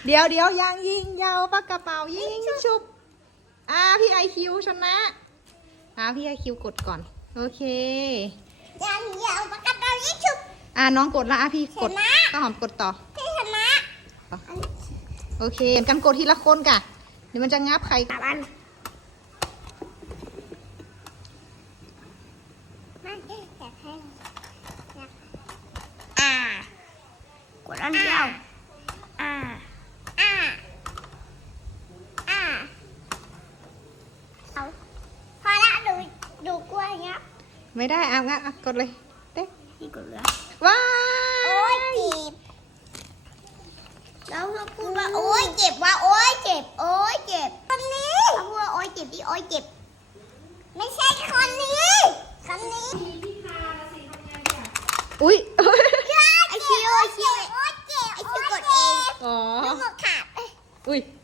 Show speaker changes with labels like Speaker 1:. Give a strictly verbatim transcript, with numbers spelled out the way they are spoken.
Speaker 1: เดี๋ยวเดี๋ยวยังยิงยาวปากกระเป๋ายิงชุบอ่าพี่ไอคิวชนะอ่าพี่ไอคิวกดก่อนโอเค
Speaker 2: ยังยาวปากกระเป๋ายิงชุบ
Speaker 1: อ่าน้องกดละอ่ะพี่กดก็หอมกดต่อ
Speaker 2: พี่ชนะ
Speaker 1: โอเคกันกดทีละคนกะเดี๋ยวมันจะงับใคร
Speaker 2: อันอ่ากดอันเดียวอ่าอ่าอ่าเอาพอละดูดูกล้วยเงี้ย
Speaker 1: ไม่ได้อ่ะงั้นกดเลยเต๊ะ
Speaker 2: พี่กดเลย
Speaker 1: ว้า
Speaker 2: โอ้ยเจ็บแล้วเขาพูดว่าโอ้ยเจ็บว่าโอ้ยเจ็บโอ้ยเจ็บคนนี้เขาพูดว่าโอ้ยเจ็บดิโอ้ยเจ็บไม่ใช่คนนี้คนนี้
Speaker 1: อุ้ย
Speaker 2: ไอคิวไอคิวไอคิวกดเอง
Speaker 1: อ๋อ
Speaker 2: ลูกขาด
Speaker 1: อุ้ย